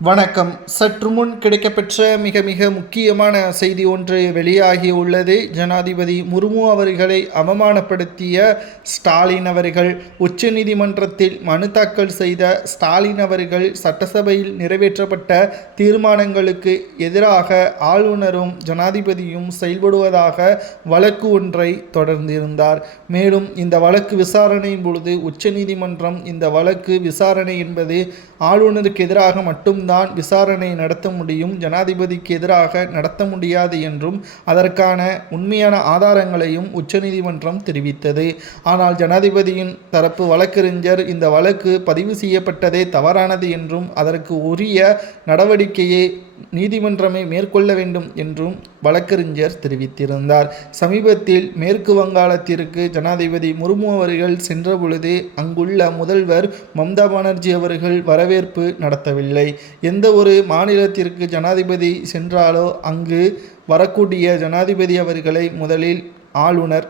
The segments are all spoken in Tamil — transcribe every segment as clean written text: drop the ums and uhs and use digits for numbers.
வணக்கம். சற்று முன் கிடைக்கப்பெற்ற மிக மிக முக்கியமான செய்தி ஒன்று வெளியாகியுள்ளது. ஜனாதிபதி முர்மு அவர்களை அவமானப்படுத்திய ஸ்டாலின் அவர்கள் உச்சநீதிமன்றத்தில் மனு தாக்கல் செய்த ஸ்டாலின் அவர்கள் சட்டசபையில் நிறைவேற்றப்பட்ட தீர்மானங்களுக்கு எதிராக ஆளுநரும் ஜனாதிபதியும் செயல்படுவதாக வழக்கு ஒன்றை தொடர்ந்திருந்தார். மேலும் இந்த வழக்கு விசாரணையின் பொழுது உச்சநீதிமன்றம் இந்த வழக்கு விசாரணை என்பது ஆளுநருக்கு எதிராக மட்டும் தான் விசாரணை நடத்த முடியும், ஜனாதிபதிக்கு எதிராக நடத்த முடியாது என்றும் அதற்கான உண்மையான ஆதாரங்களையும் உச்சநீதிமன்றம் தெரிவித்தது. ஆனால் ஜனாதிபதியின் தரப்பு வழக்கறிஞர் இந்த வழக்கு பதிவு செய்யப்பட்டதே தவறானது என்றும் அதற்கு உரிய நடவடிக்கையை நீதிமன்றமே மேற்கொள்ள வேண்டும் என்றும் வழக்கறிஞர் தெரிவித்திருந்தார். சமீபத்தில் மேற்கு வங்காளத்திற்கு ஜனாதிபதி முர்மு அவர்கள் சென்றபொழுது அங்குள்ள முதல்வர் மம்தா பானர்ஜி அவர்கள் வரவேற்பு நடத்தவில்லை. எந்த ஒரு மாநிலத்திற்கு ஜனாதிபதி சென்றாலோ அங்கு வரக்கூடிய ஜனாதிபதி அவர்களை முதலில் ஆளுநர்,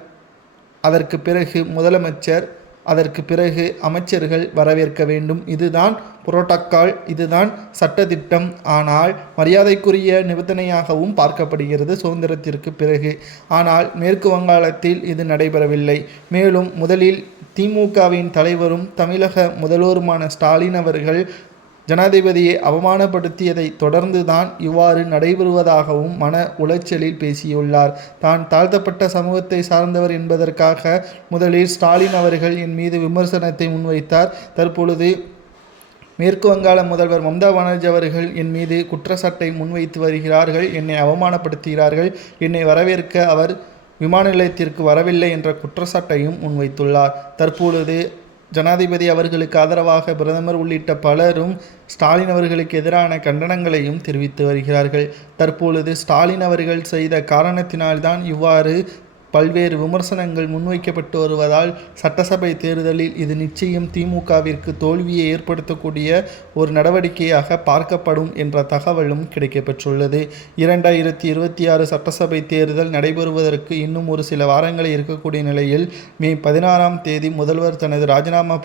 அதற்கு பிறகு முதலமைச்சர், அதற்கு பிறகு அமைச்சர்கள் வரவேற்க வேண்டும். இதுதான் புரோட்டோக்கால், இதுதான் சட்டத்திட்டம். ஆனால் மரியாதைக்குரிய நிபந்தனையாகவும் பார்க்கப்படுகிறது சுதந்திரத்திற்கு பிறகு. ஆனால் மேற்கு வங்காளத்தில் இது நடைபெறவில்லை. மேலும் முதலில் திமுகவின் தலைவரும் தமிழக முதல்வருமான ஸ்டாலின் அவர்கள் ஜனாதிபதியை அவமானப்படுத்தியதை தொடர்ந்துதான் இவ்வாறு நடைபெறுவதாகவும் மன உளைச்சலில் பேசியுள்ளார். தான் தாழ்த்தப்பட்ட சமூகத்தை சார்ந்தவர் என்பதற்காக முதலில் ஸ்டாலின் அவர்கள் என் மீது விமர்சனத்தை முன்வைத்தார். தற்பொழுது மேற்கு வங்காள முதல்வர் மம்தா பானர்ஜி அவர்கள் என் மீது குற்றச்சாட்டை முன்வைத்து வருகிறார்கள், என்னை அவமானப்படுத்துகிறார்கள், என்னை வரவேற்க அவர் விமான நிலையத்திற்கு வரவில்லை என்ற குற்றச்சாட்டையும் முன்வைத்துள்ளார். தற்பொழுது ஜனாதிபதி அவர்களுக்கு ஆதரவாக பிரதமர் உள்ளிட்ட பலரும் ஸ்டாலின் அவர்களுக்கு எதிரான கண்டனங்களையும் தெரிவித்து வருகிறார்கள். தற்பொழுது ஸ்டாலின் அவர்கள் செய்த காரணத்தினால்தான் இவ்வாறு பல்வேறு விமர்சனங்கள் முன்வைக்கப்பட்டு வருவதால் சட்டசபை தேர்தலில் இது நிச்சயம் திமுகவிற்கு தோல்வியை ஏற்படுத்தக்கூடிய ஒரு நடவடிக்கையாக பார்க்கப்படும் என்ற தகவலும் கிடைக்கப்பெற்றுள்ளது. 2026 சட்டசபை தேர்தல் நடைபெறுவதற்கு இன்னும் ஒரு சில வாரங்கள் இருக்கக்கூடிய நிலையில் மே 16ஆம் தேதி முதல்வர் தனது ராஜினாமா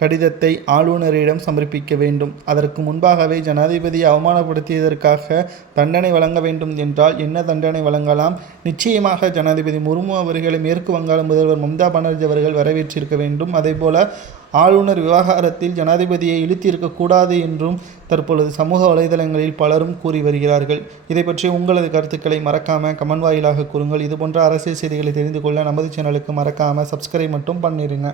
கடிதத்தை ஆளுநரிடம் சமர்ப்பிக்க வேண்டும். அதற்கு முன்பாகவே ஜனாதிபதியை அவமானப்படுத்தியதற்காக தண்டனை வழங்க வேண்டும் என்றால் என்ன தண்டனை வழங்கலாம்? நிச்சயமாக ஜனாதிபதி முர்மு அவர்களை மேற்கு வங்காள முதல்வர் மம்தா பானர்ஜி அவர்கள் வரவேற்றிருக்க வேண்டும். அதேபோல ஆளுநர் விவகாரத்தில் ஜனாதிபதியை இழுத்திருக்கக்கூடாது என்றும் தற்பொழுது சமூக வலைதளங்களில் பலரும் கூறி வருகிறார்கள். இதை பற்றி உங்களது கருத்துக்களை மறக்காம கமெண்ட் வாயிலாக கூறுங்கள். இதுபோன்ற அரசியல் செய்திகளை தெரிந்து கொள்ள நமது சேனலுக்கு மறக்காம சப்ஸ்கிரைப் மட்டும் பண்ணிடுங்க.